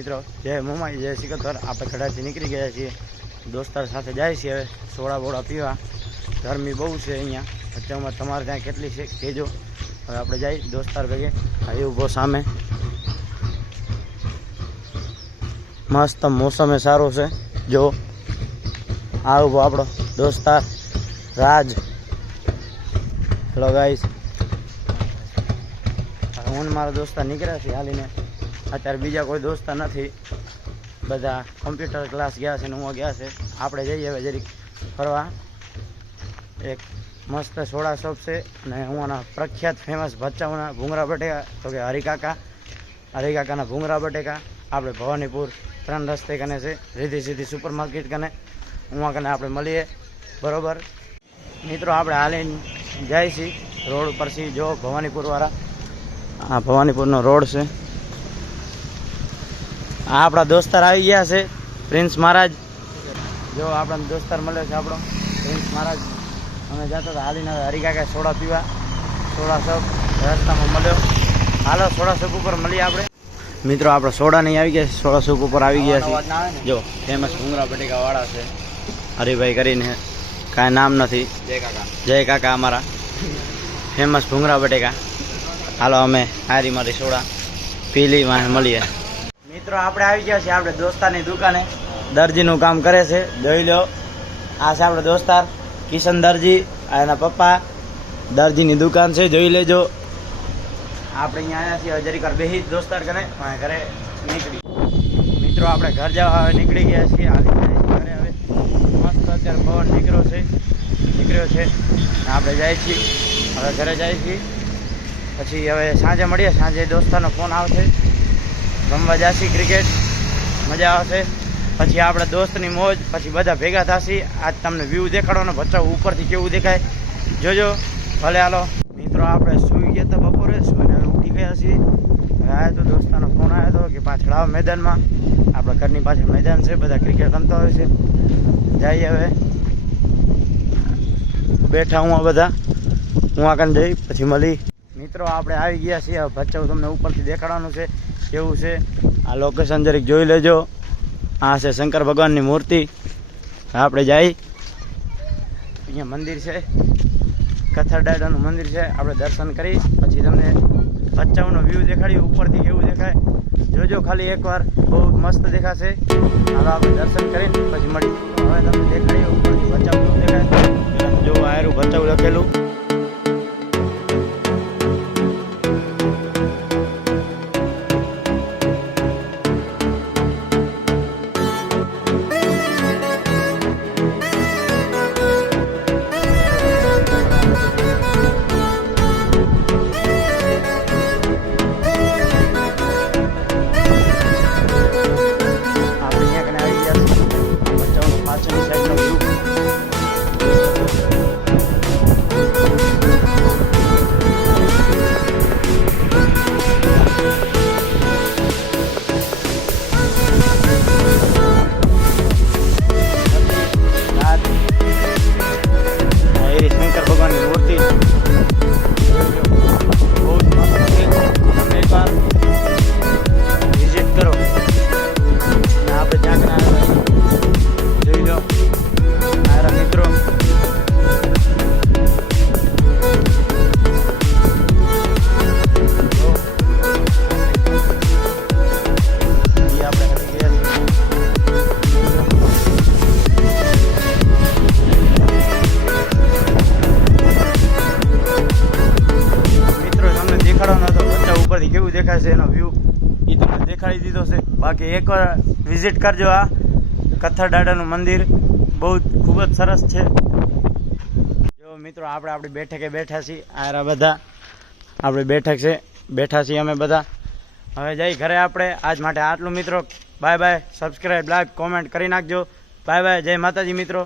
મિત્રો, જય મોમાઈ, જય સિકંદર। આપણે ખડાથી નીકળી ગયા છીએ, દોસ્તાર સાથે જાય છીએ હવે સોડા બોડા પીવા। ગરમી બહુ છે અહીંયા, અત્યારમાં તમારે ત્યાં કેટલી છે કહેજો। હવે આપણે જઈએ દોસ્તાર ભેગે। એ ઊભો સામે, મસ્ત મોસમે સારો છે। જો આ ઊભો આપણો દોસ્તાર રાજ। હેલો ગાઈસ, હું મારા દોસ્તાર નીકળ્યા છે હાલીને। અત્યારે બીજા કોઈ દોસ્તાર નથી, બધા કમ્પ્યુટર ક્લાસ ગયા છે ને હું ગયા છે। આપણે જઈએ હવે જરીક ફરવા। એક મસ્ત સોડા શોપ છે ને હું પ્રખ્યાત ફેમસ ભચાઉના ભૂંગરા બટેકા, તો કે હરિકાકાના ભૂંગરા બટેકા આપણે ભવાનીપુર 3 રસ્તે કને છે, રીધી સીધી સુપર માર્કેટ કને, ઉવા કને આપણે મળીએ બરોબર મિત્રો। આપણે હાલીને જાય છીએ રોડ ઉપરથી, જો ભવાનીપુર વાળા, આ ભવાનીપુરનો રોડ છે। આ આપણા દોસ્તાર આવી ગયા છે, પ્રિન્સ મહારાજ। જો આપણા દોસ્તાર મળ્યો છે આપણો પ્રિન્સ મહારાજ। અમે જતા હતા હાલીને હરિકાકા સોડા પીવા, સોડા શોપ રસ્તામાં મળ્યો। હાલો સોડા શોપ ઉપર મળીએ આપણે મિત્રો। આપણે સોડા નહીં આવી ગયા, સોડા શોપ ઉપર આવી ગયા છે। જો ફેમસ ભૂંગરા બટેકા વાળા છે, હરિભાઈ કરીને, કાંઈ નામ નથી, જય કાકા અમારા ફેમસ ભૂંગરા બટેકા। હાલો અમે હારી મારી સોડા પી લઈ, મળીએ મિત્રો। આપણે આવી ગયા છીએ આપણે દોસ્તારની દુકાને, દરજીનું કામ કરે છે, જોઈ લો। આ છે આપણો દોસ્તાર કિશન દરજી, આ એના પપ્પા, દરજીની દુકાન છે, જોઈ લેજો। આપણે અહીંયા આવ્યા છીએ જરીક વાર બેસી દોસ્તાર કરે, ઘરે નીકળી મિત્રો। આપણે ઘર જવા હવે નીકળી ગયા છીએ, હાલી ગયા છીએ ઘરે હવે। મસ્ત અત્યારે પવન નીકળ્યો છે, આપણે જાય છીએ હવે ઘરે જાય છીએ। પછી હવે સાંજે મળીએ, સાંજે દોસ્તારનો ફોન આવશે, રમવા જાશી ક્રિકેટ, મજા આવશે। પછી આપણે દોસ્તની મોજ, પછી બધા ભેગા થશી। આજ તમને વ્યૂ દેખાડવાનો ભચાઉ ઉપરથી કેવું દેખાય જોજો, ભલે હાલો મિત્રો। આપણે સૂઈ ગયા હતા બપોરે, સૂઈને હવે ઉઠી ગયા છીએ। હવે આવ્યો તો દોસ્તારનો ફોન આવ્યો હતો કે પાછળ આવો મેદાનમાં, આપણા ઘરની પાછળ મેદાન છે, બધા ક્રિકેટ રમતા હોય છે। જઈએ હવે, બેઠા હું બધા, હું આગળ જઈ પછી મળી મિત્રો। આપણે આવી ગયા છીએ, હવે ભચાઉ તમને ઉપરથી દેખાડવાનું છે કેવું છે। આ લોકેશન જરીક જોઈ લેજો। આ છે શંકર ભગવાનની મૂર્તિ। આપણે જઈ, અહીંયા મંદિર છે, કથરડાડાનું મંદિર છે, આપણે દર્શન કરી પછી તમને ભચાઉનો વ્યૂ દેખાડી ઉપરથી કેવું દેખાય જોજો ખાલી એકવાર, બહુ મસ્ત દેખાશે। હાલો આપણે દર્શન કરીને પછી મળી, હવે તમને દેખાડીએ ઉપરથી ભચાઉ કેવું દેખાય। જો આયરું ભચાઉ લખેલું। શંકર ભગવાનની મૂર્તિ બહુ મસ્ત છે, તમે એકવાર વિઝિટ કરો અને આપણે ત્યાં જોઈ લો મારા મિત્રો। ઉપરથી કેવું દેખાય છે એનો વ્યૂ એ તમને દેખાડી દીધો છે। બાકી એકવાર વિઝિટ કરજો, આ કથરડાડાનું મંદિર બહુ ખૂબ જ સરસ છે। જો મિત્રો આપણે આપણી બેઠકે બેઠા છીએ, આ બધા આપણે બેઠક છે, બેઠા છીએ અમે બધા। હવે જઈ ઘરે આપણે, આજ માટે આટલું મિત્રો। Bye bye, subscribe, like, comment કરી નાખજો। બાય બાય, જય માતાજી મિત્રો।